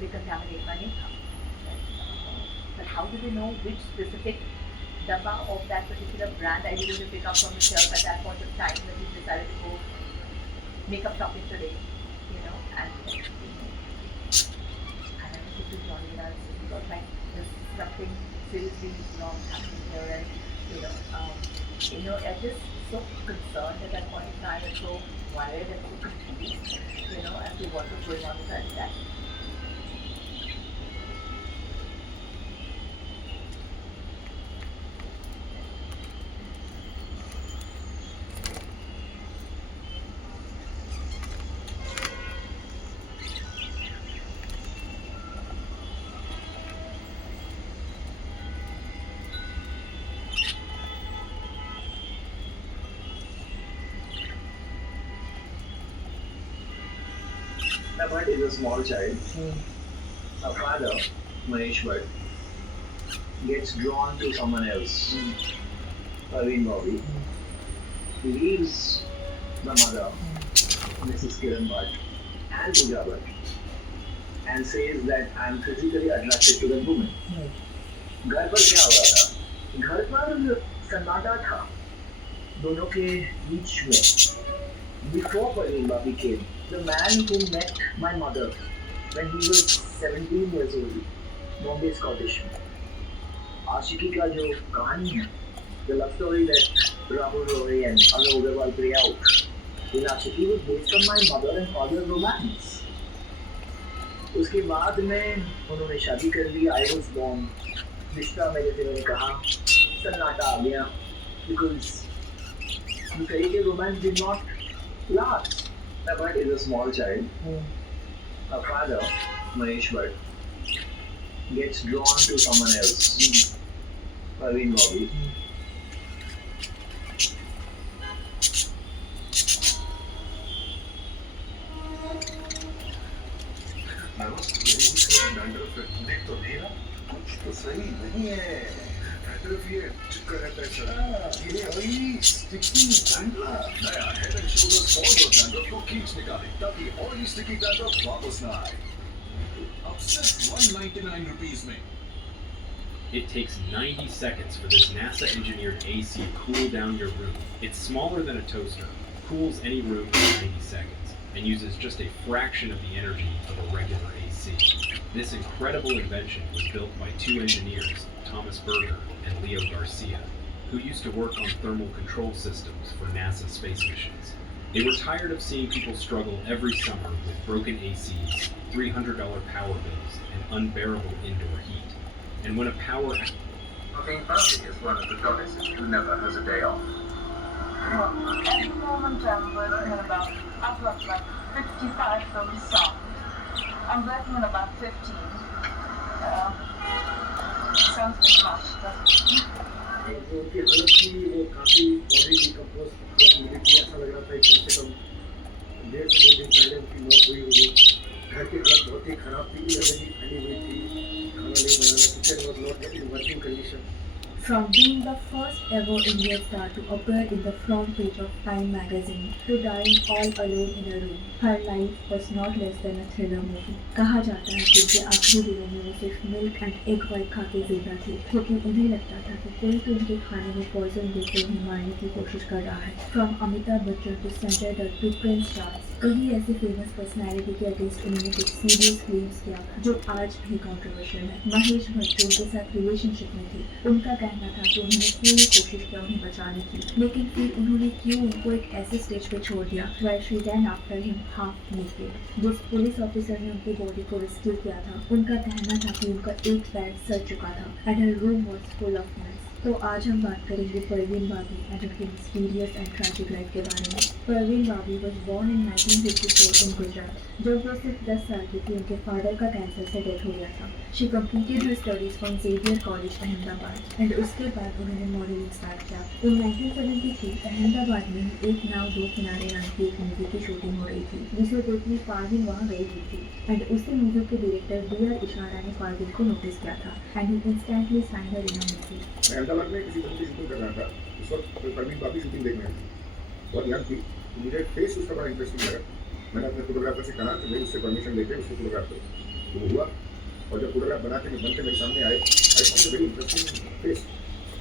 भी कंटामिनेट का नहीं था. But how do they know which specific dabba of that particular brand are you going to pick up from the shelf at that point of time when you decided to go makeup shopping today? And I never took to Johnny and I was like, there's something seriously wrong happening here, and I just so concerned at that point in time and so worried and so confused, as to what was going on with that. Bhatt is a small child. Her father, Mahesh Bhatt, gets drawn to someone else, Parveen Bobby, leaves the mother, Mrs. Kiran Bhatt, and Pooja Bhatt, and says that I am physically attracted to the woman. घर पर क्या हो रहा था? घर पर सन्नाटा था दोनों के बीच में. Before Parveen Bobby came, the man who met my mother when he was 17 years old, Bombay Scottish. आशिकी का जो कहानी है, the love story that Rahul Roy and Anu Agarwal play out, in Aashiqui was based on my mother and father romance. उसके बाद में उन्होंने शादी कर ली. I was born. रिश्ता में जैसे मैंने कहा सन्नाटा आ गया because the fairy tale romance did not last. Bhatt is a small child. Her father, Mahesh Bhatt, gets drawn to someone else, Parveen Bobby. देख तो नहीं रहा, कुछ तो सही नहीं है. ये चिपका रहता है सर. ये वही स्टिकी डैंड्रफ. नया head and shoulders all your dandruff को खींच निकाले ताकि ऑयली स्टिकी डैंड्रफ वापस ना आए. अब सिर्फ 199 रुपीस में. It takes 90 seconds for this NASA-engineered AC to cool down your room. It's smaller than a toaster, cools any room in 90 seconds, and uses just a fraction of the energy of a regular AC. This incredible invention was built by two engineers, Thomas Berger and Leo Garcia, who used to work on thermal control systems for NASA space missions. They were tired of seeing people struggle every summer with broken ACs, $300 power bills, and unbearable indoor heat. And when a power... Parveen Bobby is one of the goddesses who never has a day off. Well, at the moment I'm working at about, I've got like 55 films sound. I'm working on about 15. Sounds a bit much, doesn't it? उनकी हालत थी वो काफ़ी body decompose हालत मिली थी. ऐसा लग रहा था कम से कम 1.5 से 2 दिन पहले उनकी मौत हुई होगी. घर की हालत बहुत ही ख़राब थी. एलर्जी फैली हुई थी. खाना नहीं बनाना. Kitchen was not in working condition. From being the first ever Indian star to appear in the front page of Time magazine to dying all alone in a room, her life was not less than a thriller movie. कहा जाता है कि उनके आखिरी दिनों में वो सिर्फ मिल्क एंड एग वाइट खा के जिंदा थी, क्योंकि उन्हें लगता था कि कोई तो उनके खाने में पॉइजन देकर उन्हें मारने की कोशिश कर रहा है. From Amitabh Bachchan to Sanjay Dutt to Prince Charles, कई ऐसे फेमस पर्सनैलिटी के अगेंस्ट उन्होंने कुछ सीरियस क्लेम्स किया जो आज भी कंट्रोवर्शियल है. महेश भट्ट जो उनके साथ रिलेशनशिप में थे, उनका कहना था कि उन्होंने पूरी कोशिश किया उन्हें बचाने की, लेकिन फिर उन्होंने क्यों उनको एक ऐसे स्टेज पे छोड़ दिया where she ran after him half naked. जिस पुलिस ऑफिसर ने उनकी बॉडी को रेस्क्यू किया था, उनका कहना था कि उनका एक पैर सड़ चुका था and her room was full of mice. तो आज हम बात करेंगे परवीन बाबी और उनके मिस्टीरियस एंड ट्रैजिक लाइफ के बारे में. परवीन बाबी वॉज बॉर्न इन 1954 इन गुजरात. जब वो सिर्फ 10 साल की थी, उनके फादर का कैंसर से डेथ हो गया था. She completed her studies from Xavier college Ahmedabad and उसके बाद उन्होंने मॉडलिंग स्टार्ट किया. इन 1973 अहमदाबाद में ही एक नाव दो किनारे नाम की एक मूवी की शूटिंग हो रही थी, जिसे देखने पारवीन वहाँ गई हुई थी. एंड उसी मूवी के डायरेक्टर D.R. इशारा ने पारवीन को नोटिस किया था and he instantly signed her in a movie. Ahmedabad में किसी फिल्म की शूटिंग कर रहा था. उस वक्त परवीन बाबी शूटिंग देखने आई थी. बहुत यंग थी. मुझे फेस उसका बड़ा इंटरेस्टिंग लगा. मैंने अपने फोटोग्राफर से कहा कि भाई उससे परमिशन लेके उसको फोटोग्राफ करो. वो हुआ, और जब फोटोग्राफ बनाते बनते मेरे सामने आए, I found very interesting face.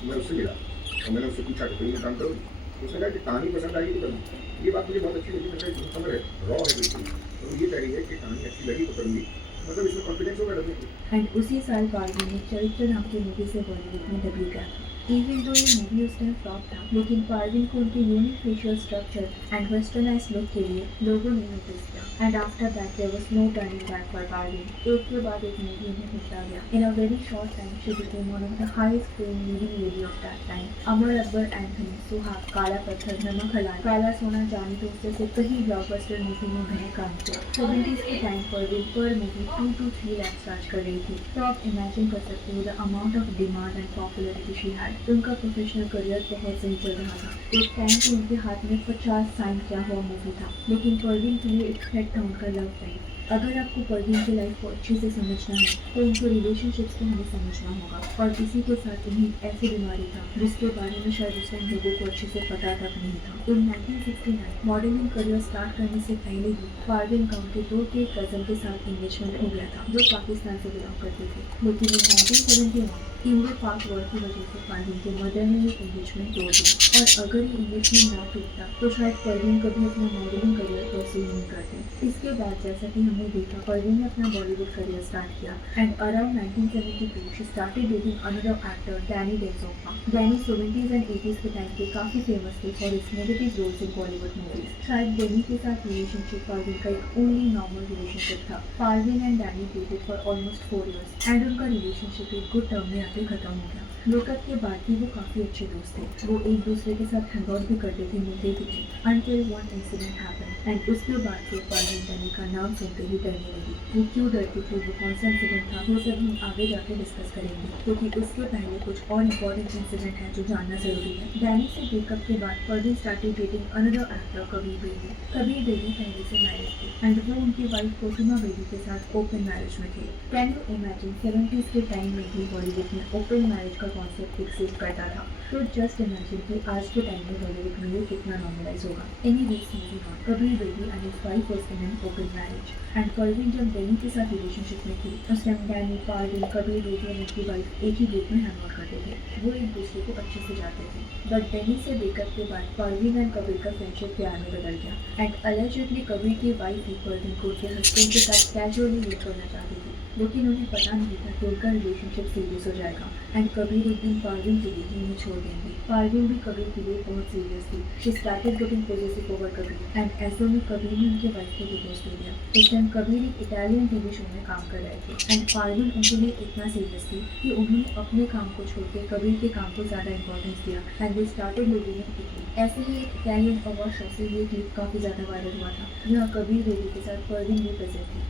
मैं उससे मिला और मैंने उससे पूछा कि फिल्म में काम करोगी? उसने कहा कि कहानी पसंद आई तो करूँगी। ये बात मुझे बहुत अच्छी लगी। मैंने कहा समझ है, रॉ है बिल्कुल, तो ये कह रही है कि कहानी अच्छी लगी तो करूँगी, मतलब इसमें कॉन्फिडेंस होगा डरने की। एंड उसी साल पार्वती ने चरित्र नाम की मूवी से बॉलीवुड में डेब्यू किया था। इवन दो ये मूवी उस टाइम फ्लॉप था, लेकिन पार्विन को उनके unique facial structure and westernize look के लिए लोगों ने नोटिस किया। And after that there was no turning back for Parveen. एक के बाद एक मूवी उन्हें मिलता गया। In a very short time she became one of the highest paying leading lady of that time. Amar Akbar, Anthony, Suhaag, Kaala पत्थर, नमक हलाल, काला सोना, जानी दोस्त जैसे कई ब्लॉकबस्टर मूवी में उन्होंने काम किया। 70s के टाइम पार्विन पर मूवी 2 to 3 लाख चार्ज कर रही थी। तो आप इमेजिन कर सकते हो the amount of demand and popularity she had. उनका प्रोफेशनल करियर बहुत सही चल रहा था। एक टाइम पे उनके हाथ में 50 साइन किया हुआ मूवी था, लेकिन परवीन के लिए एक थ्रेट था उनका लव लाइफ। अगर आपको परवीन की लाइफ को अच्छे से समझना है तो उनको रिलेशनशिप्स को हमें समझना होगा। और इसी के साथ उन्हें ऐसी बीमारी था जिसके बारे में शायद उस टाइम लोगों को अच्छे से पता तक नहीं था। इन 1969 मॉडलिंग करियर स्टार्ट करने से पहले ही परवीन का उनके दो के कजन के साथ एंगेजमेंट हो गया था, जो पाकिस्तान से बिलोंग करते थे। लेकिन इन 1971 इंडो पाक वॉर की वजह से परवीन के मदर ने ये एंगेजमेंट तोड़ दिया। और अगर ये एंगेजमेंट ना टूटता तो शायद परवीन कभी अपना मॉडलिंग करियर परस्यू नहीं करते। इसके बाद जैसा कि हमने देखा, परवीन ने अपना बॉलीवुड करियर स्टार्ट किया and around 1972 she started dating another actor Danny Denzongpa. Danny 70s and 80s के टाइम पे काफी फेमस थे for his negative roles in Bollywood movies. शायद डैनी के साथ रिलेशनशिप परवीन का एक ओनली नॉर्मल रिलेशनशिप था। Parveen and Danny dated for almost 4 years and उनका रिलेशनशिप एक गुड टर्म में आके खत्म हो गया। ब्रेकअप के बाद भी वो काफी अच्छे दोस्त थे। वो एक दूसरे के साथ हैंग आउट भी करते थे, मिलते भी थे, until one incident happened and उसके बाद से परवीन डैनी का नाम सुनते ही डरने लगी। वो क्यों डरती थी, वो कौन सा इंसिडेंट था, वो सब हम आगे जाके डिस्कस करेंगे, क्योंकि उसके पहले कुछ और इम्पोर्टेंट इंसिडेंट है जो जानना जरूरी है। डैनी से ब्रेकअप के बाद Parveen started dating another actor Kabir Bedi. Kabir Bedi पहले से मैरिड थे एंड वो उनकी वाइफ कोहिमा बेदी के साथ ओपन मैरिज में थे। कैन यू इमेजिन 70s के टाइम में भी बॉलीवुड में ओपन मैरिज का कॉन्सेप्ट एक्सिस्ट करता था। तो जस्ट इमेजिन कि आज के टाइम में बॉलीवुड में ये कितना नॉर्मलाइज होगा। Anyways moving on, Kabir Bedi and his wife was in an open marriage and Parveen जब डैनी के साथ रिलेशनशिप में थी उस टाइम डैनी, परवीन, कबीर बेदी और उनकी वाइफ एक ही ग्रुप में हैंग आउट करते थे। वो एक दूसरे को अच्छे से जाते थे। बट डैनी से ब्रेकअप के बाद परवीन एंड कबीर का फ्रेंडशिप प्यार में बदल गया एंड अलेजिडली कबीर की वाइफ ही परवीन को उनके हस्बैंड के साथ कैजुअली लिव करना चाहती थी, लेकिन उन्हें पता नहीं था कि उनका रिलेशनशिप सीरियस हो जाएगा एंड कबीर एक दिन परवीन के लिए उन्हें छोड़ देंगे। परवीन भी कबीर के लिए बहुत सीरियस थी। She started getting possessive over Kabir and ऐसे में कबीर ने उनके वाइफ को डिवोर्स दे दिया। इस टाइम कबीर एक इटालियन टीवी शो में काम कर रहे थे एंड परवीन उनके लिए इतना सीरियस थी कि उन्होंने अपने काम को छोड़ के कबीर के काम को ज़्यादा इंपॉर्टेंस दिया and they started living in Italy. ऐसे ही एक इटालियन अवार्ड शो से ये क्लिप काफ़ी ज़्यादा वायरल हुआ था, जहाँ कबीर बेदी के साथ परवीन भी प्रेजेंट थी।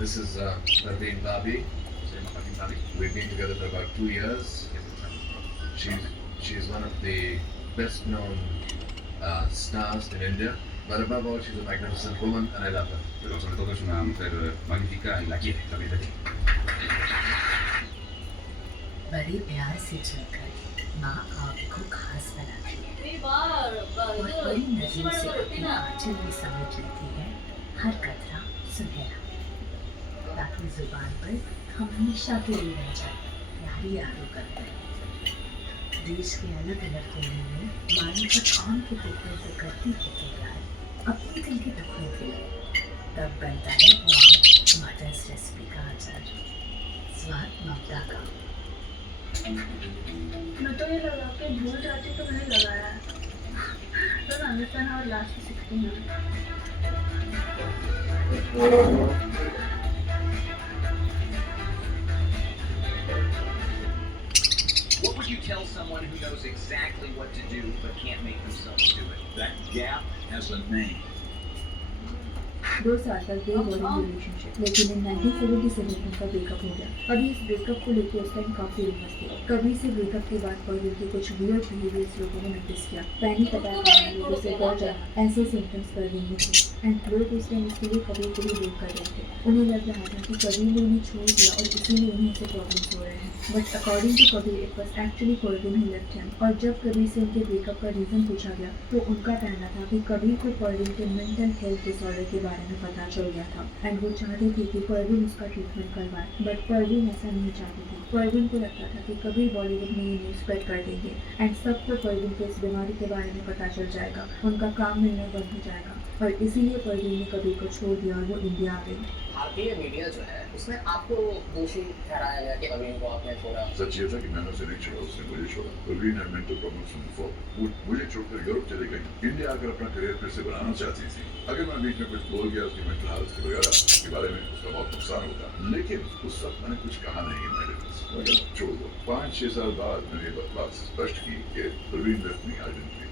This is Parveen Babi. We've been together for about 2 years. She's one of the best known stars in India. But above all, she's a magnificent woman and I love her. Pero sobre todo es una mujer magnífica y la quiere, la vida. बड़े प्यार से चलकर माँ आपको खास बनाती है और बड़ी नजरों से अपने आंचल में समेट लेती है हर कतरा सुनहरा, ताकि जुबान पर हमेशा के लिए रह जाए प्यारी यादों का। देश के अलग अलग कोने में मानी पर कौन के टुकड़े तो करती है तो प्यार अपने दिल के टुकड़ों के लिए, तब बनता है वो मदर्स रेसिपी का अचार, स्वाद ममता का। मैं तो ये लगा के भूल जाती तो मैंने लगाया है। तो understand how last 16 minutes. What would you tell someone who knows exactly what to do but can't make themselves do it? That gap has a name. 2 साल तक दे बोरिंग रिलेशनशिप, लेकिन इन 1977 में उनका ब्रेकअप हो गया। अभी इस ब्रेकअप को लेकर उस टाइम काफी रूमर्स थे। कभी से ब्रेकअप के बाद परवीन के कुछ वियर्ड बिहेवियर्स लोगों ने नोटिस किया। पैनिक अटैक करना, लोगों से डर जाना, ऐसे सिम्टम्स परवीन में थे एंड लोग उस टाइम इसके लिए कबीर को भी ब्लेम कर रहे थे। उन्हें लग रहा था कि कबीर ने उन्हें छोड़ दिया और इसीलिए उन्हें ऐसे प्रॉब्लम्स हो रहे हैं। But according to Kabir it was actually Parveen who left him. और जब कबीर से उनके ब्रेकअप का रीजन पूछा गया तो उनका कहना था कि कबीर को परवीन के मेंटल हेल्थ डिसऑर्डर के बारे में में पता चल गया था एंड वो चाहते थे कि परवीन उसका ट्रीटमेंट करवाए, बट परवीन ऐसा नहीं चाहती थी। परवीन को लगता था कि कभी बॉलीवुड में ये न्यूज़ स्प्रेड कर देंगे एंड सबको परवीन के इस बीमारी के बारे में पता चल जाएगा, उनका काम मिलना बंद हो जाएगा और इसीलिए परवीन ने कबीर को छोड़ दिया और वो इंडिया आ गई। भारतीय मीडिया जो है उसमें आपको दोषी ठहराया गया कि कबीर को आपने छोड़ा। सच ये था कि मैंने उसे नहीं छोड़ा, उसने मुझे छोड़ा। Parveen had mental problems from before. वो मुझे छोड़कर यूरोप चली गई। इंडिया आकर अपना करियर फिर से बनाना चाहती थी। अगर मैं बीच में कुछ बोल गया उसकी मेंटल हालत के वगैरह के बारे में उसका बहुत नुकसान होता, लेकिन उस वक्त मैंने कुछ कहा नहीं। मैंने छोड़ दो। 5-6 साल बाद मैंने ये बात स्पष्ट की कि Parveen left me identity.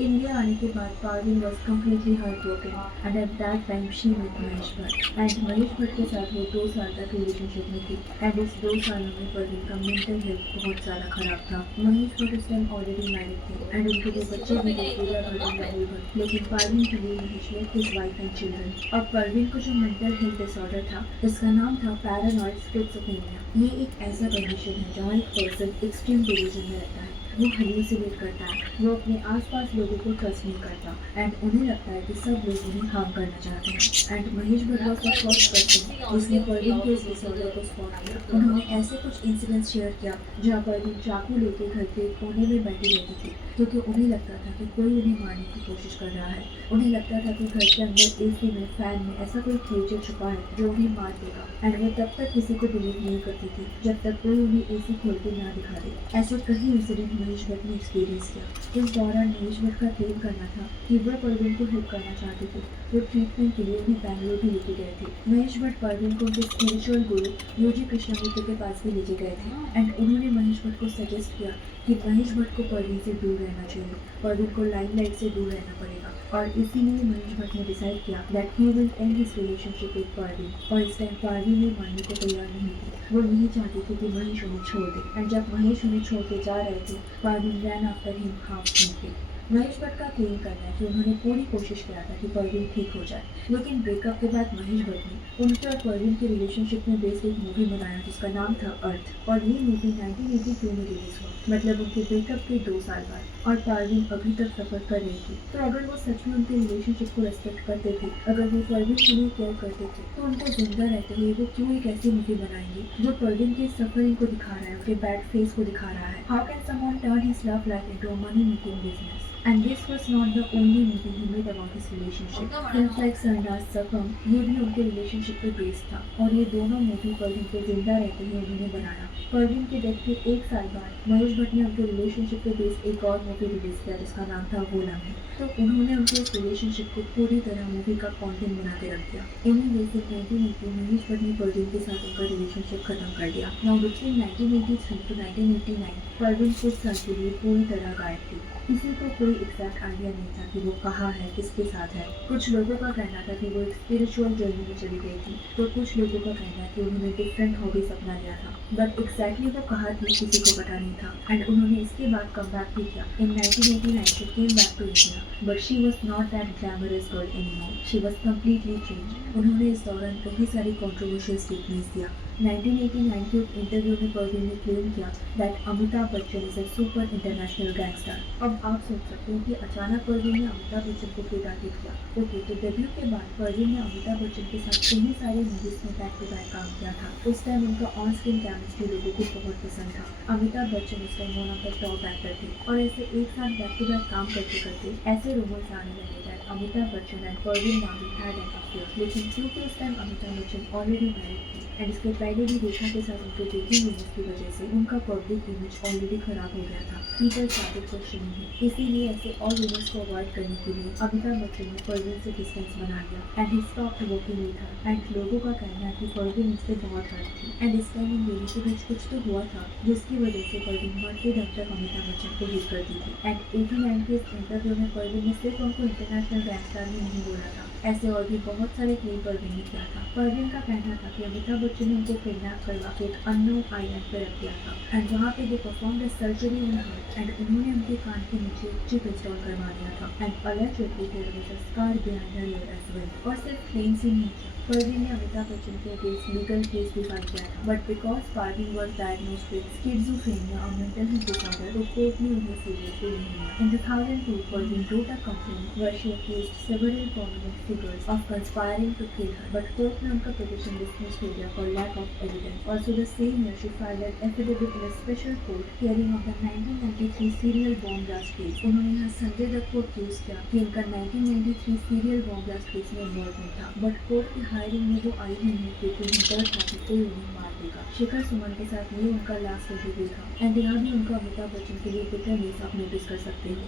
India आने के बाद Parveen was completely heart broken and at that time she met Mahesh Bhatt and Mahesh Bhatt के साथ वो 2 साल तक रिलेशनशिप में थी एंड इस 2 सालों में पार्विन का मेंटल हेल्थ बहुत ज़्यादा खराब था। महेश भट्ट उस टाइम ऑलरेडी मैरिड थे एंड उनके 2 बच्चे भी थे, पूजा भट्ट और राहुल भट्ट, लेकिन पार्विन के लिए महेश ने हिज वाइफ एंड चिल्ड्रन। अब पार्विन को जो मेंटल हेल्थ डिसऑर्डर था इसका नाम था पैरानॉइड स्किज़ोफ्रेनिया। ये एक ऐसा कंडीशन है जहाँ एक पर्सन एक्सट्रीम डिल्यूजन में रहता है, वो हेलुसिनेट करता है, वो अपने आसपास लोगों को ट्रस्ट नहीं करता एंड उन्हें लगता है कि सब लोग उन्हें हार्म करना चाहते हैं and Mahesh Bhatt was the first person जिसने परवीन के इस डिसऑर्डर को स्पॉट किया। उन्होंने ऐसे कुछ इंसिडेंट्स शेयर किया जहाँ परवीन चाकू लेके घर के कोने में बैठी रहती थी क्योंकि उन्हें लगता था कि कोई उन्हें मारने की कोशिश कर रहा है। उन्हें लगता था कि घर के अंदर एसी में, फैन में ऐसा कोई क्रिएचर छुपा है जो उन्हें मार देगा एंड वो तब तक किसी को बिलीव नहीं करती थी जब तक कोई उन्हें एसी खोल के ना दिखा दे। ऐसे कई इंसिडेंट महेश भट्ट ने एक्सपीरियंस किया। इस दौरान महेश भट्ट का क्लेम करना था कि वो परवीन को हेल्प करना चाहते थे, वो ट्रीटमेंट के लिए उन्हें बैंगलोर भी लेके गए थे। महेश भट्ट परवीन को उनके स्पिरिचुअल गुरु योगी कृष्णमूर्ति के पास भी लेके गए थे एंड उन्होंने महेश भट्ट को सजेस्ट किया कि महेश भट्ट को परवीन से दूर रहना चाहिए, परवीन को लाइमलाइट से दूर रहना पड़ेगा और इसीलिए महेश भट्ट ने डिसाइड किया that he will and his relationship with Parveen. और इस टाइम परवीन ने मानने को तैयार नहीं थी, वो नहीं चाहती थी कि महेश उन्हें छोड़ दे एंड जब महेश उन्हें छोड़ के जा रहे थे परवीन रैन after him half need. Mahesh Bhatt का क्लेम करना है कि उन्होंने पूरी कोशिश किया था कि परवीन ठीक हो जाए, लेकिन ब्रेकअप के बाद महेश भट्ट ने उनके और परवीन के रिलेशनशिप में बेस्ड एक मूवी बनाया जिसका नाम था अर्थ और ये मूवी 1982 में रिलीज हुआ, मतलब उनके ब्रेकअप के 2 साल बाद और परवीन अभी तक सफर कर रही थी। तो अगर वो सच में उनके रिलेशनशिप को रेस्पेक्ट करते थे, अगर वो परवीन के लिए केयर करते थे, तो उनको जिंदा रहते हुए वो क्यों एक ऐसी मूवी बनाएंगे जो परवीन के सफरिंग को दिखा रहा है, उनके बैड फेस को दिखा रहा है। How can someone turn his love life into a money making business? And this was not the only movie he made about his relationship. Films like Sarnaaz Sakam ये भी उनके रिलेशनशिप पे based था और ये दोनों मूवी परवीन को जिंदा रहते हुए उन्होंने बनाया। परवीन के डेथ के 1 साल बाद महेश भट्ट ने उनके रिलेशनशिप पे बेस्ड एक और मूवी रिलीज किया जिसका नाम था गुलाम है। तो उन्होंने उनके इस रिलेशनशिप को पूरी तरह मूवी का कंटेंट बना के रख दिया। इन्हीं वे से 1980 महेश भट्ट ने परवीन के साथ उनका रिलेशनशिप खत्म कर दिया। नाउ बिटवीन 1983 to 1989 परवीन कुछ साल के लिए पूरी तरह गायब थी। किसी को कोई एग्जैक्ट आइडिया नहीं था कि वो कहाँ है, किसके साथ है। कुछ लोगों का कहना था कि वो एक स्पिरिचुअल जर्नी में चली गई थी, तो कुछ लोगों का कहना है कि उन्होंने डिफरेंट हॉबीज अपना लिया था, बट एग्जैक्टली वो कहाँ थी किसी को पता नहीं था। एंड उन्होंने इसके बाद कम बैक भी किया। In 1989 she came back to India, but she was not that glamorous girl anymore, she was completely change. उन्होंने इस दौरान कई सारी कॉन्ट्रोवर्शियल स्टेटमेंट्स दिया। 1989 के एक इंटरव्यू में परवीन ने क्लेम किया that Amitabh Bachchan is a super international gangster. अब आप सोच सकते हो कि अचानक परवीन ने अमिताभ बच्चन को क्यों टारगेट किया। ओके, तो डेब्यू के बाद परवीन ने अमिताभ बच्चन के साथ कई सारे मूवीज में बैक टू बैक काम किया था। उस टाइम उनका ऑन स्क्रीन केमिस्ट्री लोगों को बहुत पसंद था। अमिताभ बच्चन उस time one of the top actor थे और ऐसे एक साथ बैक टू बैक काम करते करते ऐसे रूमर्स आने लगे दैट अमिताभ बच्चन एंड परवीन नामी हैड एन अफेयर। लेकिन क्योंकि उस time Amitabh Bachchan already married थे एंड इसके पहले भी रेखा के साथ उनके डेटिंग रूमर्स की वजह से उनका पब्लिक इमेज ऑलरेडी खराब हो गया था। People started questioning him. इसीलिए ऐसे और रूमर्स को अवॉइड करने के लिए अमिताभ बच्चन ने परवीन से डिस्टेंस बना लिया and he stopped working with her. And लोगों का कहना है कि परवीन इससे बहुत हर्ट थी एंड इस टाइम इन दोनों के बीच कुछ तो हुआ था जिसकी वजह से परवीन मरते दम तक अमिताभ बच्चन को हिट करती थी। एंड 89 के इस इंटरव्यू में परवीन ने सिर्फ उनको इंटरनेशनल गैंगस्टर में नहीं बोला था, ऐसे और भी बहुत सारे क्लेम परवीन ने किया था। परवीन का कहना था कि अमिताभ बच्चन ने उनको किडनैप करवा के एक अननोन आइलैंड पर रख दिया था एंड वहाँ पे they performed a surgery on her and उन्होंने उनके कान के नीचे चिप इंस्टॉल करवा दिया था and allegedly there was a scar behind her ear as well। और सिर्फ क्लेम्स ही नहीं किया, परवीन ने अमिताभ बच्चन के अगेंस्ट लीगल केस भी फाइल किया था, but because Parveen was diagnosed with schizophrenia or mental health disorder, तो कोर्ट ने उन्हें सीरियसली नहीं लिया। In 2002, Parveen wrote a complaint where she accused several prominent figures of conspiring to kill her, but court ने उनका पिटीशन डिसमिस हो गया for lack of evidence. Also the same year, she filed an affidavit in a special court hearing of the 1993 serial bomb blast case. उन्होंने यहाँ संजय दत्त को accuse किया कि उनका 1993 serial bomb blast case में इन्वॉल्वमेंट था, बट कोर्ट की hiring में वो आई ही नहीं क्योंकि उन्हें डर था कि कोई उन्हें मार देगा। शिखर सुमन के साथ ये उनका लास्ट इंटरव्यू था, एंड यहाँ भी उनका अमिताभ बच्चन के लिए बिटरनेस आप नोटिस कर सकते हो।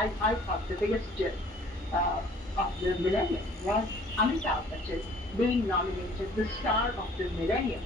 I thought the biggest joke of the millennium was Amitabh Bachchan being nominated the star of the millennium.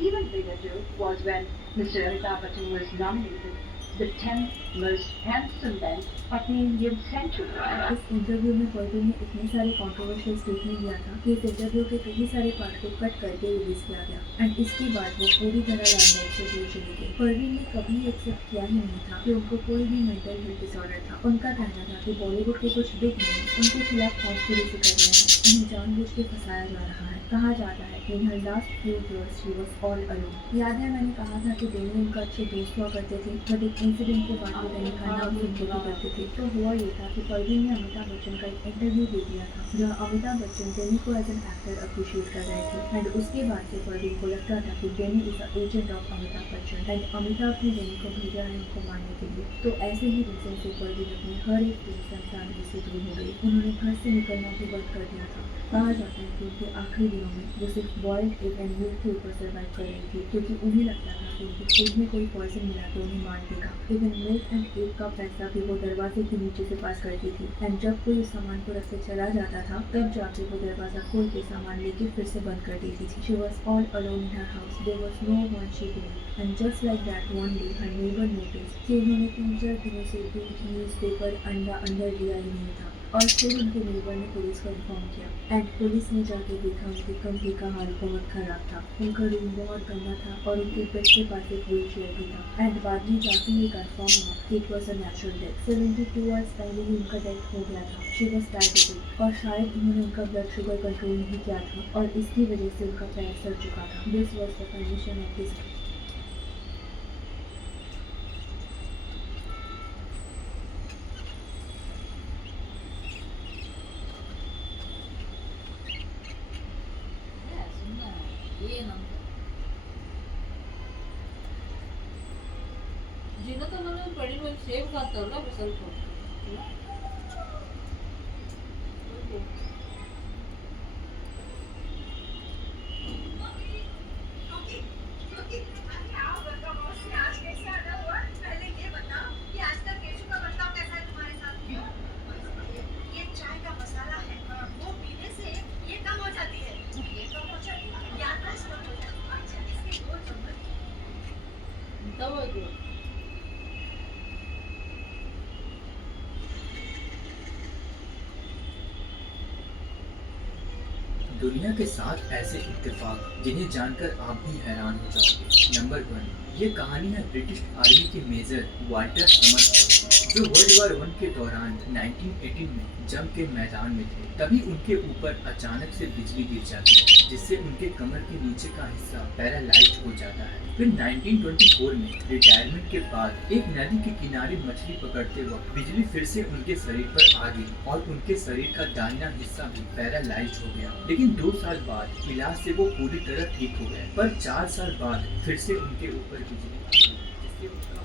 Even bigger joke was when Mr. Amitabh Bachchan was nominated the 10th most handsome man of the Indian century. इस interview में परवीन ने इतने सारे controversial statement दिया था कि इस interview के कई सारे पार्ट को कट करके रिलीज किया गया, एंड इसके बाद वो पूरी तरह लाइमलाइट से दूर चली गई। परवीन ने कभी एक्सेप्ट किया ही नहीं था कि उनको कोई भी मेंटल हेल्थ डिसऑर्डर था। उनका कहना था कि बॉलीवुड के कुछ बिग नेम उनके खिलाफ कॉन्स्पिरेसी कर रहे हैं, उन्हें जानबूझ के फंसाया जा रहा है। कहा जाता है कि in her last few years she was all alone. याद है मैंने कहा था कि डेनी उनका अच्छे दोस्त हुआ करते थे, बट एक इंसिडेंट के बाद वो डेनी का नाम सुनते भी करते थे। तो हुआ ये था कि परवीन ने अमिताभ बच्चन का एक इंटरव्यू दे दिया था जहाँ अमिताभ बच्चन डेनी को एज एन एक्टर अप्रिशिएट कर रहे थे, एंड उसके बाद से परवीन को लगता था कि Danny is the agent of Amitabh Bachchan, and Amitabh ने डेनी को भेजा है उनको मारने के लिए। तो ऐसे ही रीजन से परवीन अपने हर एक दोस्त फैमिली से दूर हो गई। उन्होंने घर से निकलना भी बंद कर दिया था। कहा जाता है कि उनके आखिरी दिनों में वो सिर्फ बॉइल्ड एग एंड मिल्क के ऊपर सर्वाइव कर रही थी, क्योंकि उन्हें लगता था कि उनके फूड में कोई पॉइजन मिला के उन्हें मार देगा। इवन मिल्क एंड एग का पैसा भी वो दरवाजे के नीचे से पास करती थी, एंड जब कोई उस सामान को रख के चला जाता था तब जाके वो दरवाजा खोल के सामान लेके फिर से बंद कर देती थी। She was all alone in her house. There was no one she knew. And just like that, one day her neighbor noticed कि उन्होंने 3-4 दिनों से दूध, न्यूज़पेपर, अंडा अंदर लिया ही नहीं था, और फिर उनके नेबर ने पुलिस को इन्फॉर्म किया, एंड पुलिस ने जाके देखा उनके कमरे का हाल बहुत खराब था। उनका रूम बहुत गंदा था और उनके बेड के पास एक व्हील चेयर भी था, एंड बाद में जाके ये कन्फर्म हुआ कि it was a natural death. 72 hours पहले ही उनका डेथ हो गया था। शी वॉज डायबिटिक और शायद उन्होंने उनका ब्लड शुगर कंट्रोल नहीं किया था और इसकी वजह से उनका पैर सड़ चुका था। This was the condition of this. ಜೀವನದಲ್ಲಿ ಪಡೆಯುವ ಸೇವ್ ಆಗ್ತಾವಲ್ಲ ಸ್ವಲ್ಪ दुनिया के 7 ऐसे इत्तेफाक जिन्हें जानकर आप भी हैरान हो जाओगे। नंबर 1, ये कहानी है ब्रिटिश आर्मी के मेजर वाल्टर समर्स जो वर्ल्ड वार 1 के दौरान 1918 में जंग के मैदान में थे। तभी उनके ऊपर अचानक से बिजली गिर जाती है जिससे उनके कमर के नीचे का हिस्सा पैरालाइज्ड हो जाता है। फिर 1924 में रिटायरमेंट के बाद एक नदी के किनारे मछली पकड़ते वक्त बिजली फिर से उनके शरीर पर आ गई और उनके शरीर का दाहिना हिस्सा भी पैरालाइज्ड हो गया। लेकिन 2 साल बाद इलाज से वो पूरी तरह ठीक हो गए, पर 4 साल बाद फिर से उनके ऊपर बिजली आ गई जिससे उनका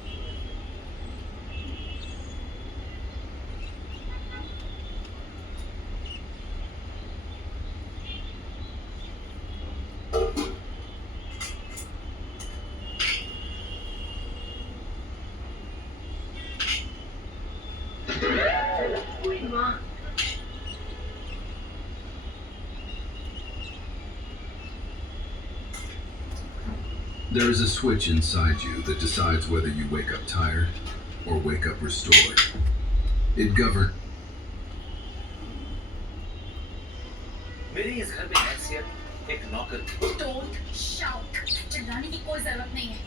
There is a switch inside you that decides whether you wake up tired or wake up restored. It governs. मेरी इस घर में हैसियत एक नौकर की। Don't shout. चिल्लाने की कोई जरूरत नहीं है।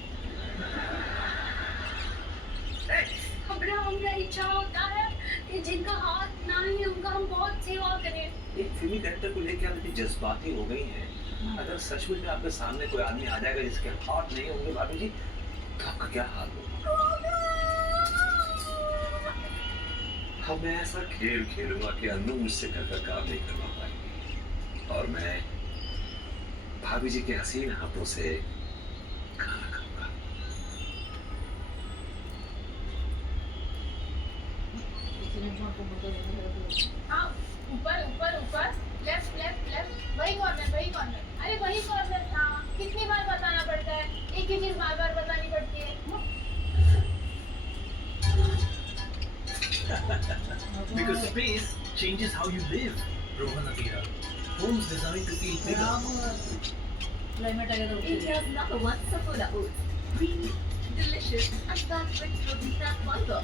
हमरा इच्छा होता है कि जिनका हाथ ना ही उनका हम बहुत सेवा करें। एक फिल्मी कैरेक्टर को लेकर आप इतनी जज्बाती हो गई हैं। अगर सचमुच में आपके सामने कोई आदमी आ जाएगा जिसके हाथ नहीं होंगे भाभी जी, तो आपका क्या हाल होगा? अब मैं ऐसा खेल खेलूंगा कि अन्नू मुझसे घर का काम नहीं करवा पाएगी और मैं भाभी जी के हसीन हाथों से खाना खाऊंगा। हाँ, ऊपर ऊपर ऊपर, लेफ्ट लेफ्ट लेफ्ट, वही कॉर्नर वही कॉर्नर। अरे वही कॉर्नर था, कितनी बार बताना पड़ता है, एक ही चीज बार बार बतानी पड़ती है। Because space changes how you live. Rohan Avira. Homes designed to feel bigger. India's number one Saffola oats. Creamy, delicious, and packed with protein and fiber.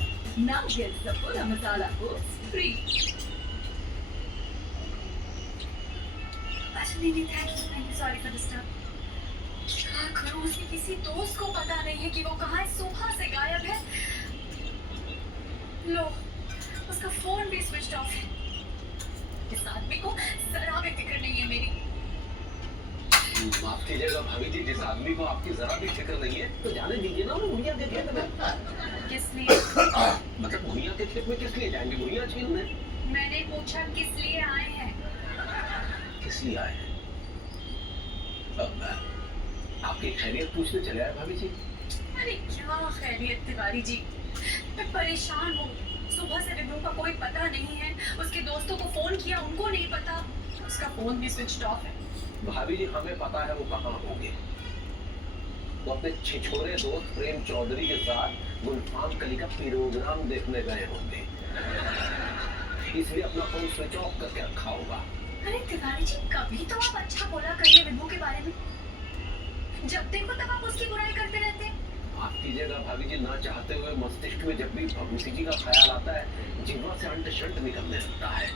Now get Saffola masala oats free. अच्छा नहीं, thank you, sorry for disturb. क्या करूं, उसके किसी दोस्त को पता नहीं है कि वो कहाँ है, सुबह से गायब है। लो, उसका फोन भी स्विच ऑफ है। इस आदमी को जरा भी फिक्र नहीं है मेरी। माफ कीजिएगा भाभी जी, जिस आदमी को आपकी जरा भी फिक्र नहीं है तो जाने दीजिए ना, उन्हें भुइयां के खेत में। किस लिए? मतलब भुइयां के खेत में किस लिए जाएंगे, भुइयां छीनने? मैंने पूछा किस लिए आए हैं। किस लिए आए हैं? अब आपकी खैरियत पूछने चले आए भाभी जी। अरे क्या खैरियत तिवारी जी, मैं परेशान हूँ। सुबह से विभू का कोई पता नहीं है, उसके दोस्तों को फोन किया, उनको नहीं पता, उसका फोन भी स्विच ऑफ है। भाभी जी हमें पता है वो कहाँ होंगे। वो अपने छिछोरे दोस्त प्रेम चौधरी के साथ गुलफाम कली का प्रोग्राम देखने गए होंगे, इसलिए अपना फोन स्विच ऑफ करके रखा होगा। अरे तिवारी जी, कभी तो आप अच्छा बोला करिए विभू के बारे में, जब देखो तब आप उसकी बुराई करते रहते हैं। माफ कीजिएगा भाभी जी, ना चाहते हुए मस्तिष्क में जब भी भगवती जी का ख्याल आता है, जिह्वा से अंट शंट निकलने लगता है।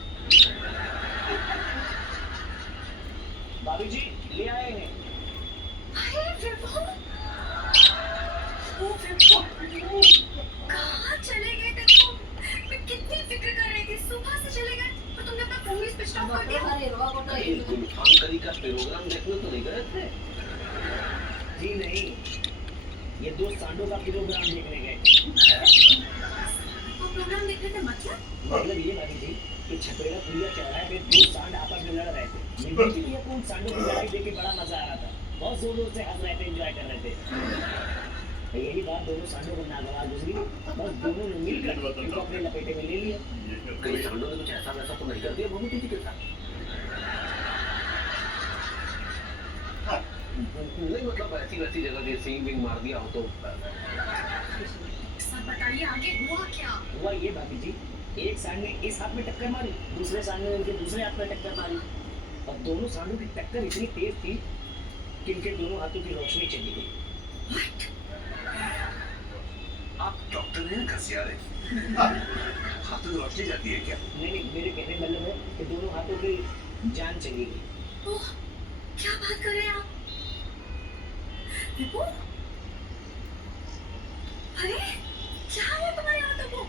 भाभी जी ले आए हैं। अरे विभू, ओ विभू, कहाँ चले गए? देखो मैं कितनी फिक्र कर रही थी, सुबह से चले गए और तुमने अपना फोन भी स्विच ऑफ कर दिया। गुलफाम कली का प्रोग्राम देखने तो नहीं गए थे? जी नहीं, ये दो सांडों का प्रोग्राम देखने गए। वो प्रोग्राम देखने थे मतलब ये भाभी जी कि छपेड़ा पुलिया चौराहे पे दो सांड आपस में लड़ रहे थे। मिलने के लिए उन सांडों की लड़ाई देख के बड़ा मजा आ रहा था, बहुत जोर जोर से हंस रहे थे, एंजॉय कर रहे थे। यही बात दोनों सांडों को नागवार गुजरी, बस दोनों ने मिलकर इनको अपने लपेटे में ले लिया। कई सांडों ने कुछ ऐसा वैसा तो नहीं कर दिया भगवती जी के साथ? नहीं मतलब ऐसी वैसी जगह के सींग विंग मार दिया हो तो? सब बताइए, आगे हुआ क्या? हुआ ये भाभी जी, एक सांड ने इस हाथ में टक्कर मारी, दूसरे सांड ने उनके दूसरे हाथ में टक्कर मारी, और दोनों सांडों की टक्कर इतनी तेज थी कि इनके दोनों हाथों की रोशनी चली गई। आप डॉक्टर हैं घसियारे? हाथों की रोशनी जाती है क्या? नहीं, मेरे कहने मतलब है कि दोनों हाथों की जान चली गई। ओह, क्या बात कर रहे हैं आप? विभू, अरे क्या है तुम्हारे हाथों को?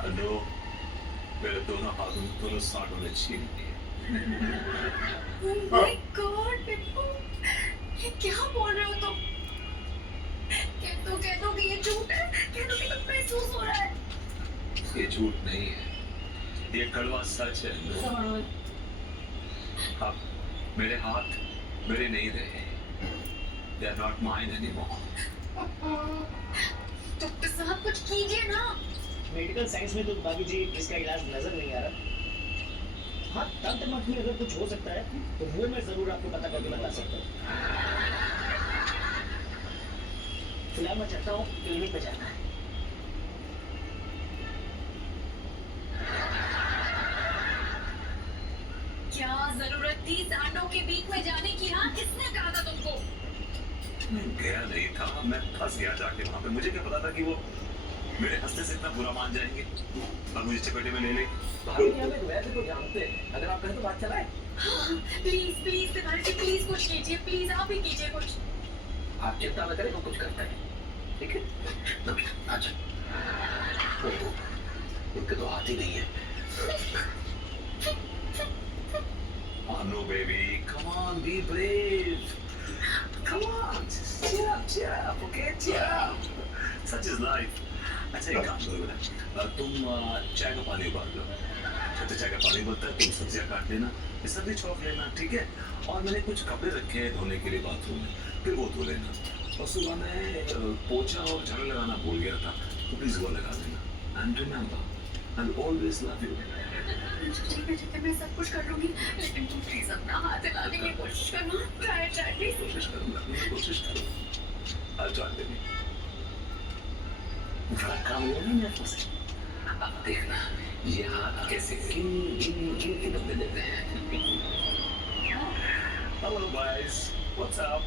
हेलो, मेरे दोनों हाथों में दोनों सांडों ने छीन लिए। Oh my God, विभू, ये क्या बोल रहे हो तुम? कह दो कि ये झूठ है, कह दो कि तुम महसूस हो रहा है। ये झूठ नहीं है, ये कड़वा सच है। अब मेरे हाथ मेरे नहीं रहे, they are not mine anymore. Doctor साहब कुछ कीजिए ना। मेडिकल साइंस में तो भाभी जी इसका इलाज नजर नहीं आ रहा। हाँ, तब तक में अगर कुछ हो सकता है तो वो मैं जरूर आपको पता करके बता सकता हूँ। फिलहाल मैं चाहता हूँ क्लिनिक पे जाना है। क्या जरूरत थी सांडों के बीच में जाने की? हाँ, किसने कहा था तुमको? गया नहीं था, मैं फंस गया जाके वहाँ पे। मुझे क्या पता था कि वो मेरे हंसने से इतना बुरा मान जाएंगे और मुझे चपेटे में ले ले। भाभी जी हमें वैसे तो जानते हैं, अगर आप कहें तो बात चलाए। हाँ, please please Tiwari ji, please कुछ कीजिए, प्लीज आप ही कीजिए कुछ। आप चिंता न करें, हम कुछ करते हैं, ठीक है? अच्छा ओहो, इनके तो हाथ ही नहीं है। Anu baby, come on, be brave. Come on, cheer up, okay, cheer up. Such is life. अच्छा एक काम करो बेटा, तुम चाय का पानी उबाल लो। जब तक चाय का पानी उबलता है तुम सब्जियां काट लेना, सब्जी चौक लेना, ठीक है? और मैंने कुछ कपड़े रखे हैं धोने के लिए बाथरूम में, फिर वो धो लेना। और सुबह मैं पोछा और झाड़ू लगाना भूल गया था, तो प्लीज वो लगा देना। And remember, I'll always love you. ठीक है, मैं सब कुछ कर लूंगी, लेकिन तुम प्लीज अपना हाथ हिलाने की कोशिश करना। Try please. कोशिश करूंगा, कोशिश करूंगा। I'll try baby. थोड़ा काम हो नहीं मेरे से। अब देखना, ये हाथ कैसे गिन दबे देते हैं। Hello guys, what's up?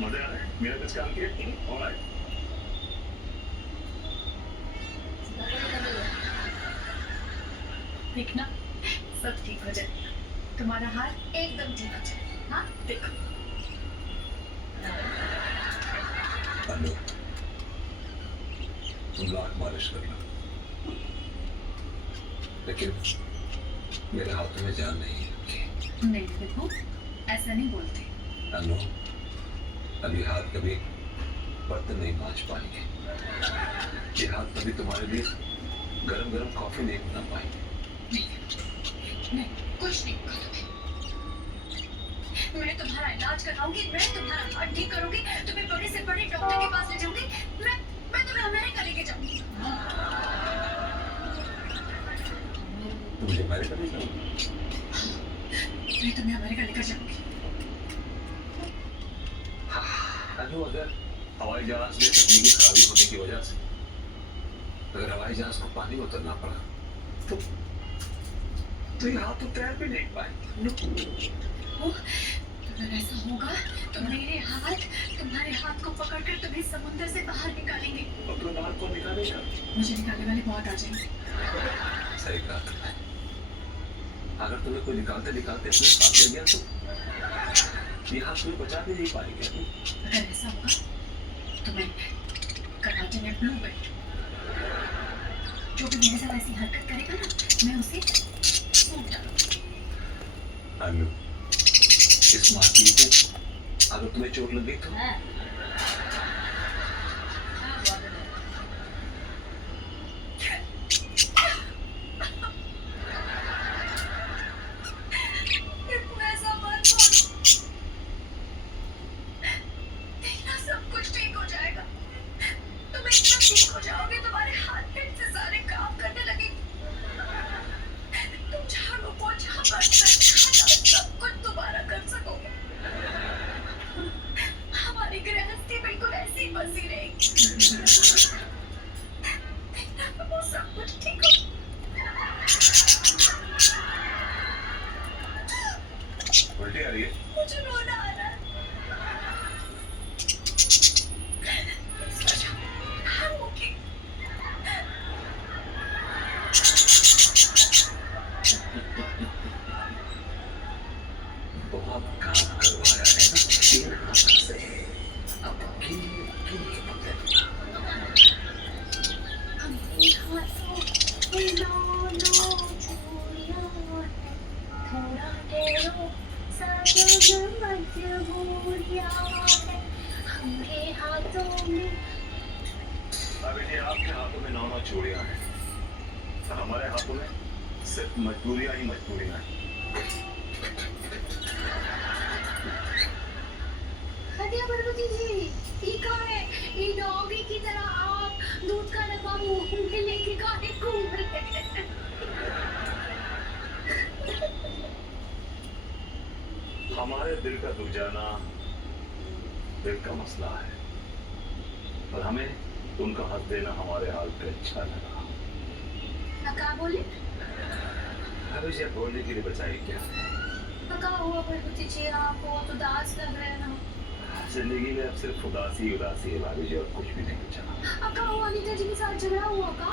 मजा आ रहा है? मेरा कुछ काम किया? Alright. देखना, सब ठीक हो जाए। तुम्हारा हाथ एकदम ठीक हो जाए। हाँ, देखो। हेलो, तुम लाख मालिश करना, लेकिन मेरे हाथों में जान नहीं है। नहीं देखो, ऐसा नहीं बोलते। अनु, अभी हाथ कभी बर्तन नहीं मांज पाएंगे। ये हाथ कभी तुम्हारे लिए गरम गरम कॉफी नहीं बना पाएंगे। नहीं, कुछ नहीं होगा तुम्हें। मैं तुम्हारा इलाज कराऊंगी, मैं तुम्हारा हार्ट ठीक करूंगी, तुम्हें बड़े से बड़े डॉक्टर के पास ले जाऊंगी, मैं तुम्हें अमेरिका लेके जाऊंगी। मुझे अमेरिका ले जाओ? मैं तुम्हें अमेरिका लेकर जाऊंगी। अनु, अगर हवाई जहाज में तकनीकी खराबी होने की वजह से अगर हवाई जहाज को पानी में उतरना पड़ा तो ये हाथ तो तैर भी नहीं पाए। अगर ऐसा होगा तो तुम्हारे हाथ को पकड़कर तुम्हें समुद्र से बाहर निकालेंगे। और तुम्हें बाहर कौन निकालेगा? मुझे निकालने वाले बहुत आ जाएंगे। सही कहा तुमने। अगर तुम्हें कोई निकालते निकालते अपने साथ ले गया तो ये हाथ तुम्हें बचा भी नहीं पाएंगे। अगर ऐसा होगा तो मैं कराटे में ब्लू बेल्ट, जो भी मेरे साथ ऐसी हरकत करेगा ना, मैं उसे सूट डालूंगी। अनु, इस माटी को अगर तुम्हें चोट लग गई तो ऐसा मत बोलो। देखना, सब कुछ ठीक हो जाएगा। तुम एकदम ठीक हो जाओगे, तुम्हारे हाथ फिर से सारे काम करने लगेंगे। तुम झाड़ू पोछा बर्तन सब कुछ दोबारा कर सकोगे। हमारी गृहस्थी बिल्कुल ऐसी बसी रहेगी। वो सब कुछ ठीक हो। उल्टी आ रही है? मुझे रोना आ रहा है। I'm okay. बहुत काम करवाया है ना तीन हाथों से। अब गिन के पकड़े। अभी जी आपके हाथों में 9 चूड़ियां हैं, हमारे हाथों में सिर्फ मजबूरियां ही मजबूरियां हैं। पार्वती जी, ये कहाँ है? ये डॉगी की तरह आप दूध का डब्बा मुंह में लेके काहे घूम रहे हैं? हमारे दिल का दुख जाना दिल का मसला है, और हमें उनका हक देना हमारे हाल पे अच्छा लगा। क्या बोले? अभी से बोलने के लिए बचाई क्या? क्या हुआ पार्वती जी, आप बहुत उदास लग रहे हैं ना? जिंदगी में अब सिर्फ उदासी उदासी है भाभी जी, और कुछ भी नहीं बचा। क्या हुआ, अनीता जी के साथ झगड़ा हुआ का?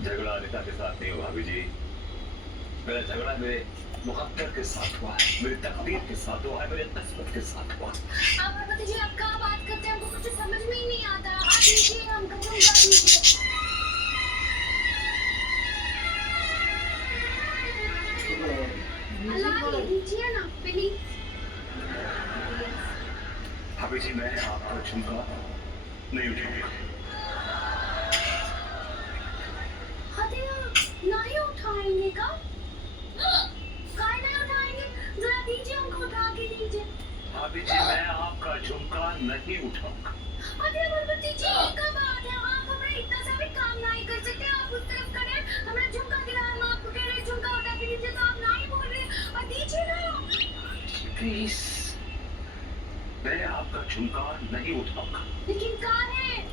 झगड़ा अनीता के साथ नहीं हुआ भाभी जी, मेरा झगड़ा मेरे मुकद्दर के साथ हुआ है, मेरी तकदीर के साथ हुआ है, मेरे किस्मत के साथ हुआ है। आप पार्वती जी आप क्या बात करते हैं, हमको कुछ समझ में ही नहीं आता। आप लीजिए, हमको समझा दीजिए। अल्लाह लीजिए ना प्लीज। भाभी जी मैं आपका झुमका नहीं उठाऊंगी। नहीं उठाएंगे का? काहे नहीं उठाएंगे? जरा दीजिए, हमको उठा के दीजिए। भाभी जी मैं आपका झुमका नहीं उठाऊंगा। अरे पार्वती जी क्या बात है, आप हमें इतना सा भी काम नहीं कर सकते। आप उस तरफ खड़े हमें झुमका दिला, हम आपको कह रहे झुमका उठा के दीजिए, तो आप नहीं बोल रहे। और दीजिए ना प्लीज, मैं आपका झुमका नहीं उठाऊंगा। लेकिन कहाँ है?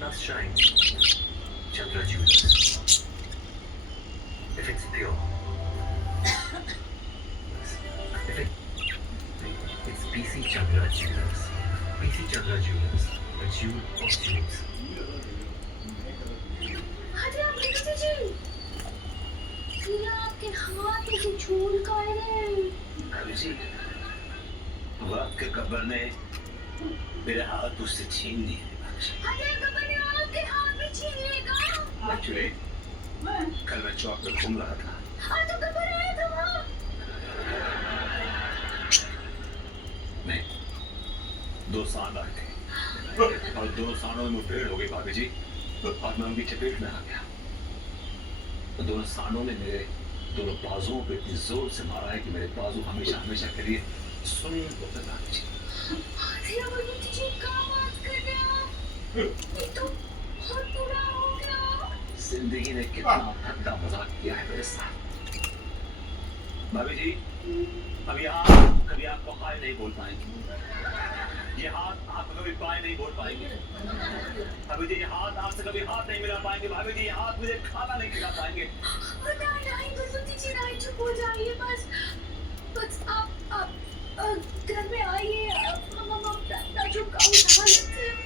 Last shine, Chandra Jewelers. If it's pure, it's PC Chandra Jewelers. PC Chandra Jewelers, a jewel of jewels. अरे पार्वती जी, ये आपके हाथ में झूल का है। भाभी जी, वक्त के कब्र ने मेरे हाथ उससे छीन लिए। अरे कब्र ने आपके हाथ में छीन लेगा। एक्चुअली कल मैं चौक पे घूम रहा था। हाँ तो कब्र आया था वहाँ। नहीं, 2 सांड आए थे और 2 सांडों में मुठभेड़ हो गई भाभी जी, और मैं उनकी चपेट में आ गया। तो दोनों सांडों ने मेरे दोनों बाजुओं पे इतनी जोर से मारा है कि मेरे बाजू हमेशा हमेशा के लिए सुन्न हो गए भाभी जी। अरे पार्वती जी क्या बात कर रहे हैं आप? ये तो बहुत बुरा हो गया। जिंदगी ने कितना ठंडा मजाक किया है मेरे साथ। भाभी जी, अब यहाँ कभी आपको हाय नहीं बोल पाएंगे, ये हाथ आपको कभी बाय नहीं बोल पाएंगे। भाभी जी, ये हाथ आपसे कभी हाथ नहीं मिला पाएंगे। भाभी जी, ये हाथ मुझे खाना नहीं खिला पाएंगे। नहीं पार्वती जी, नहीं चुप हो जाइए। बस आप घर में आइए, हम अपना झुमका उठा लेते हैं।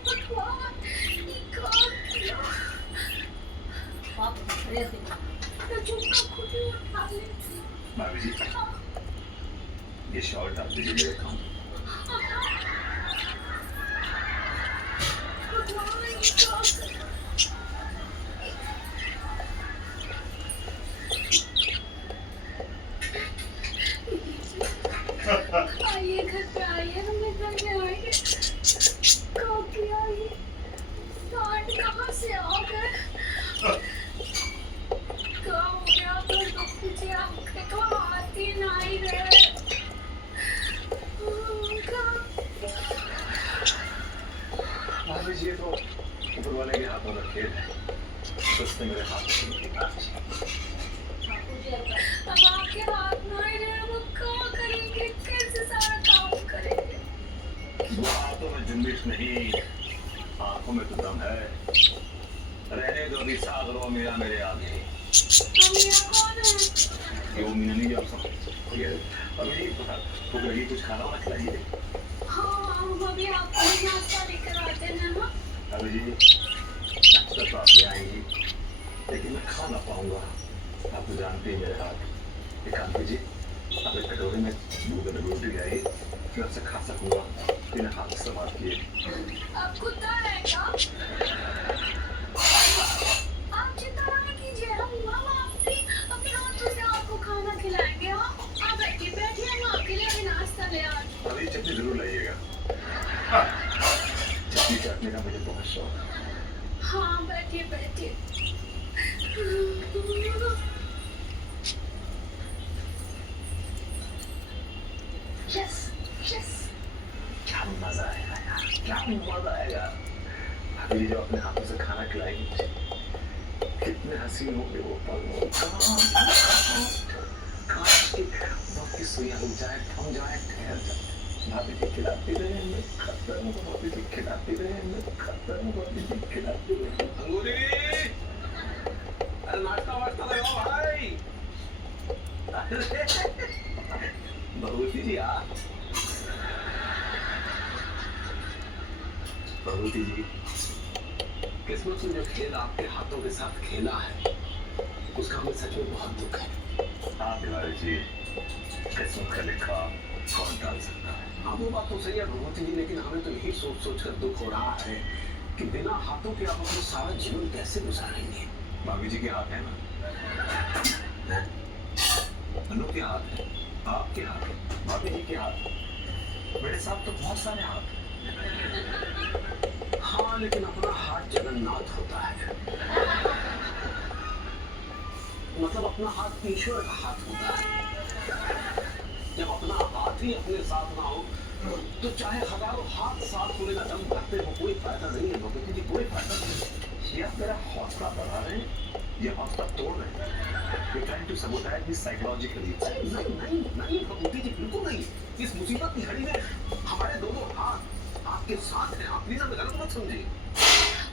भगवान, ये क्या किया? अपना झुमका खुद ही उठा लेते हैं। भाभी जी, ये शॉर्ट आप दीजिए मेरे काम। भगवान, ये क्या कर? आइए घर पे आइए, हमें घर में आइए। कहाँ किया ये? सांड कहाँ से आ गए? क्या हो गया? मुझे आपके तो हाथ ही नहीं रहे। भाभी जी, ये तो ऊपर वाले के हाथों का खेल है, उसने मेरे हाथ छीन लिया। अब आपके हाथ नहीं रहे, वो क्या करेंगे? कैसे सारा काम करेंगे? वो हाथों में जुम्बिश नहीं, आंखों में तो दम है। रहने दो अभी सागरों मेरा मेरे आगे। हम यहाँ कौन है? ये वो मीना नहीं आप सब अभी भूख लगी, कुछ खाना वाना खिलाइए। हाँ, हम अभी आपको नाश्ता लेकर आते हैं ना। अभी जी, नाश्ता तो आप ले आएंगी, लेकिन मैं खा ना पाऊंगा। आप तो जानते हैं मेरे हाथ। एक काम कीजिए, आप एक कटोरे में दूध और रोटी लाइए, मैं उससे खा सकूंगा बिना हाथ सवार किए। आप कुत्ता है क्या? आप चिंता नहीं कीजिए, हम अपने हाथों से आपको खाना खिलाएंगे। आप बैठिए, हम आपके लिए अभी नाश्ता ले आए। अभी चटनी जरूर लाइएगा। चटनी चाटने का मुझे बहुत शौक है। हाँ बैठिए। Yes, मजा आएगा यार, क्या मजा आएगा। अभी जो अपने हाथों से खाना खिलाएंगे मुझे, कितने हसीन होंगे वो पल। काश कि वक्त की सुइयां रुक जाए, थम जाए, ठहर जाए। भाभी जी खिलाती रहे, मैं खाता हूँ, भाभी जी खिलाती रहे, मैं खाता हूँ, भाभी जी खिलाती रहे। अंगूरी, अरे नाश्ता वाश्ता लगाओ भाई। भगवती जी आ, भगवती जी, किस्मत ने जो खेल आपके हाथों के साथ खेला है, उसका हमें सच में बहुत दुख है। हाँ तिवारी जी, किस्मत का लिखा कौन टाल सकता है। हाँ वो बात तो सही है भगवती जी, लेकिन हमें तो यही सोच सोच कर दुख हो रहा है कि बिना हाथों के आप अपना सारा जीवन कैसे गुजारेंगे। भाभी जी के हाथ है ना, अनु के हाथ है, आपके हाथ है, भाभी जी के हाथ, मेरे साथ तो बहुत सारे हाथ। हाँ लेकिन अपना हाथ जगन्नाथ होता है, मतलब अपना हाथ ईश्वर का हाथ होता है। जब अपना हाथ ही अपने साथ ना हो तो चाहे हजारों हाथ साथ होने का दम भरते हो, कोई फायदा नहीं है भगवती जी, कोई फायदा नहीं। या मेरा हौसला बढ़ा रहे हैं या हौसला तोड़ रहे हैं। You're trying to sabotage me psychologically. नहीं नहीं नहीं भगवती जी, बिल्कुल नहीं। इस मुसीबत की घड़ी में हमारे दोनों हाथ आपके साथ हैं, आप प्लीज हमें गलत मत समझिए।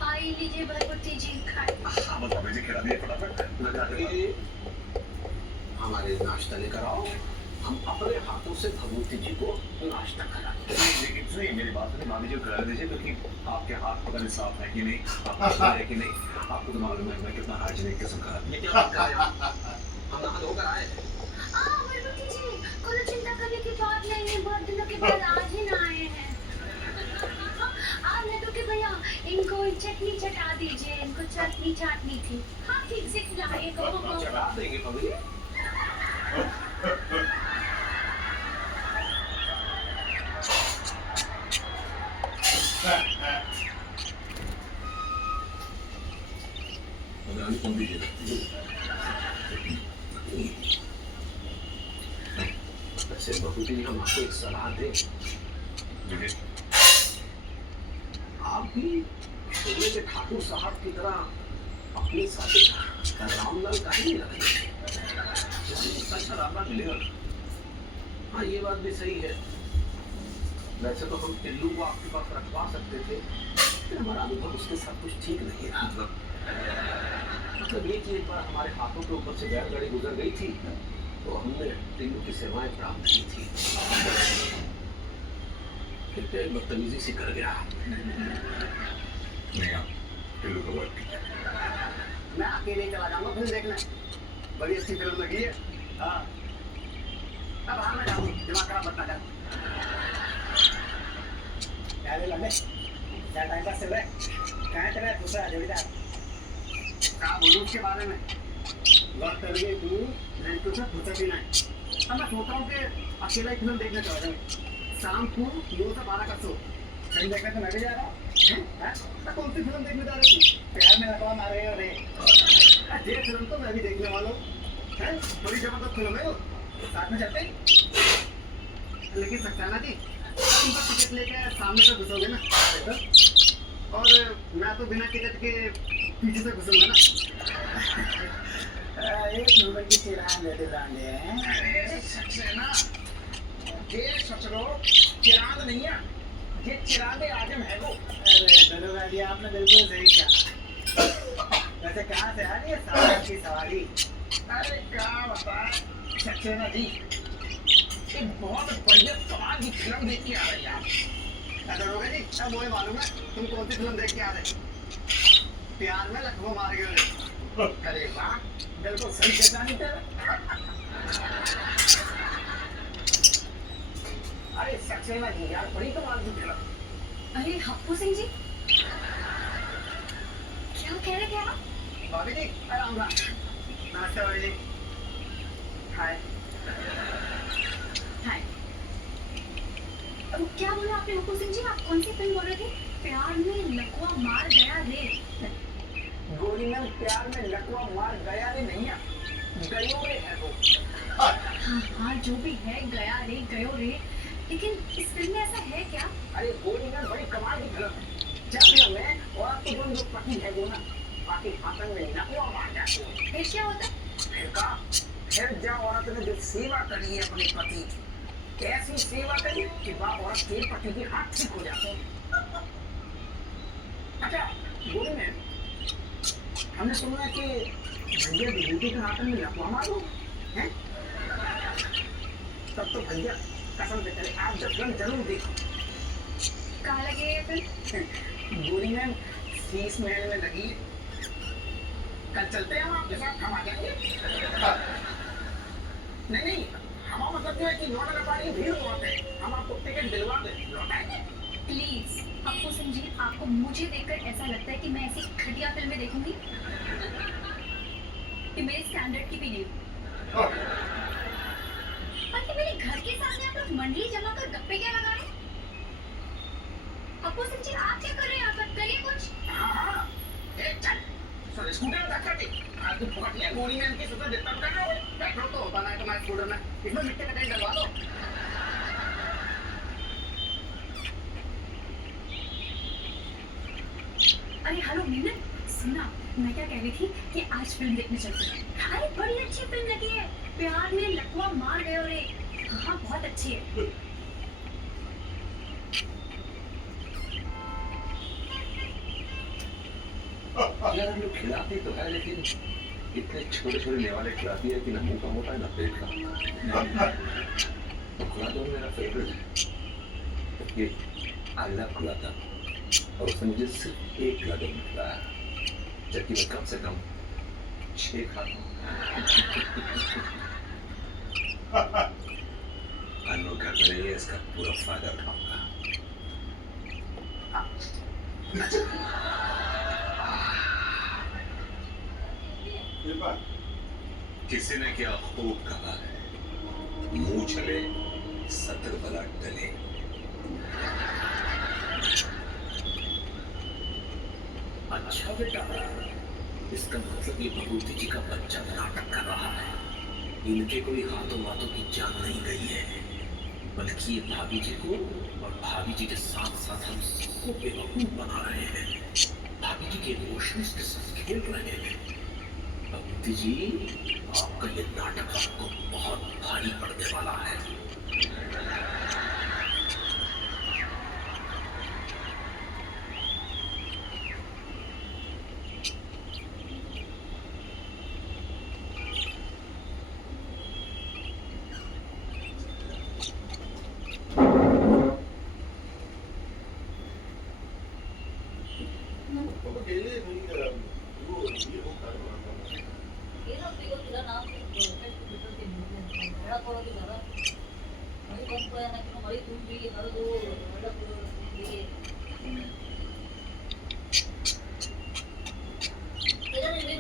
आई लीजिए भगवती जी, खाए। हाँ बस भाभी जी खिला दिए फटाफट। लगा दीजिए, हमारे नाश्ता लेकर आओ, हम अपने हाथों से भगवती जी को नाश्ता कराएंगे। लेकिन सुनिए मेरी बात सुनिए, भाभी जी को करा दीजिए, क्योंकि आपके हाथ पता नहीं साफ है कि नहीं, आपको है कि नहीं, आपको तो मालूम है मैं कितना हाइजीनिक किस्म का। ये क्या बात कर रहे हैं, हम नहा धोकर आए। भगवती जी, कोई चिंता करने की बात नहीं है, बहुत दिनों के बाद आज ही ना आए हैं। आप न तो कि भैया इनको चटनी चटा दीजिए, इनको चटनी चाटनी थी। हाँ ठीक से खिलाइए, चढ़ा देंगे भाभी। वैसे भगवती जी हम आपको एक सलाह दें, आप भी शोले के ठाकुर साहब की तरह अपने साथ रामलाल का ही रखें, अच्छा रामलाल मिलेगा। हाँ ये बात भी सही है। वैसे तो हम टिल्लू को आपके पास रखवा सकते थे, लेकिन हमारा अनुभव उसके साथ कुछ ठीक नहीं रहा। मतलब ये कि एक बार हमारे हाथों के ऊपर से बैलगाड़ी गुजर गई थी तो हमने टिल्लू की सेवाएं प्राप्त की थी। कितने बदतमीजी सी कर गया। नहीं आप टिल्लू को वर्क कीजिए। मैं अकेले चला जाऊंगा फिल्म देखने, बड़ी अच्छी फिल्म लगी है। हाँ अब हाँ मैं जाऊँ, दिमाग खराब मत कर। क्या रे लंबे, क्या टाइम पास चल रहा है? कहाँ चल रहा है दूसरा जोड़ीदार? कहाँ बोलूँ उसके बारे में? वक्त कर गई तू, नहीं तो सब फुर्सत ही नहीं। अब मैं सोच रहा हूँ कि अकेला ही फिल्म देखने चला जाऊँ। शाम को 9 से 12 का शो। फिल्म देखने तो मैं भी जा रहा हूँ। कौन सी फिल्म देखने जा रहे तू? प्यार में लगा मारे हो रे। ये फिल्म तो मैं भी देखने वाला हूँ। बड़ी जबरदस्त फिल्म है वो, साथ में चलते हैं। लेकिन सक्सेना जी उनका टिकट लेके सामने से घुसोगे ना, और मैं तो बिना टिकट के पीछे से घुसूंगा ना। एक नंबर की चिराग ले हैं। सक्सेना ये सचरो चिराग नहीं है, ये चिराग आजम है वो। अरे दरोगा जी आपने बिल्कुल सही कहा। वैसे कहाँ से आ रही है सवारी की सवारी? अरे क्या बता सक्सेना जी, एक बहुत बढ़िया सवाल की फिल्म देख के आ रही है आप। दरोगा जी अब मुझे मालूम है तुम कौन सी फिल्म देख के आ रहे? प्यार में लखनऊ मार गए। अरे वाह, बिल्कुल सही कहता नहीं तेरा। अरे सक्सेना जी यार बड़ी कमाल की फिल्म। अरे हप्पू सिंह जी, क्या कह रहे थे आप? भाभी जी आराम राम। नमस्ते भाभी जी। हाय हाय। क्या बोला आपने हप्पू सिंह जी? आप कौन सी फिल्म बोल रहे थे? प्यार में लकवा मार गया रे। गोली में प्यार में लकवा मार गया रे नहीं है, गयो रे है वो। हाँ हाँ जो भी है, गया रे गयो रे, लेकिन इस फिल्म में ऐसा है क्या? अरे गोली में बड़ी कमाल की फिल्म है। जब फिल्म में औरत के दोनों जो पति है वो ना बाकी हाथन में नकुआ मार जाते हैं। फिर क्या होता? फिर जब औरत ने जो सेवा करी है अपने पति की, ऐसी सेवा करी कि वह औरत के पति के हाथ ठीक हो जाते हैं। अच्छा गोली में हमने सुना है कि भैया विभूति के हाथन में नकुआ मारो हैं? तब तो भैया कसम से चले आप जब फिल्म जरूर देखो। कहाँ लगी है फिल्म? गोली में शीश महल में लगी। कल चलते हैं हम आपके साथ, हम आ जाएंगे। नहीं हमारा मतलब जो है कि नोट लगाने की भीड़ बहुत है, हम आपको टिकट दिलवा दें, लौटाएंगे। प्लीज आपको संजीव, आपको मुझे देखकर ऐसा लगता है कि मैं ऐसी घटिया फिल्में देखूंगी कि मेरे स्टैंडर्ड की भी नहीं। बाकी मेरे घर के सामने आप लोग मंडली जमा कर गप्पे क्या लगा रहे हैं? अप्पू संजीव आप क्या कर रहे हैं यहाँ पर? करिए कुछ। हाँ चल सर स्कूटर में धक्का दे। आज तुम पकड़ लिया गोली में इनकी सुपर डिस्टर्ब कर रहे हो। पेट्रोल तो होता ना है तुम्हारे स्कूटर में, इसमें मिट्टी का टैंक डलवा दो। अरे हेलो मिलन, सुना मैं क्या कह रही थी कि आज फिल्म देखने चलते हैं। अरे बड़ी अच्छी फिल्म लगी है, प्यार में लकवा मार गए। और हाँ बहुत अच्छी है। यार हम लोग खिलाते तो है लेकिन इतने छोटे छोटे नेवाले खिलाती है कि ना मुंह का मोटा है ना पेट का। तो खुला दो मेरा फेवरेट है ये आगला खुला था और उसने मुझे सिर्फ एक खिलाने में खिलाया, जबकि मैं कम से कम 6 खाता हूँ। अन्नू घर में नहीं है, इसका पूरा फायदा उठाऊंगा। किसी ने क्या खूब कहा है, मुंह चले 70 बला टले। अच्छा बेटा, इसका मतलब ये भगवती जी का बच्चा नाटक कर रहा है। इनके कोई हाथों वाथों की जान नहीं गई है, बल्कि ये भाभी जी को और भाभी जी के साथ साथ हम सबको बेवकूफ बना रहे हैं। भाभी जी के इमोशंस के साथ खेल रहे हैं। भगवती जी, आपका ये नाटक आपको बहुत भारी पड़ने वाला है।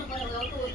Pero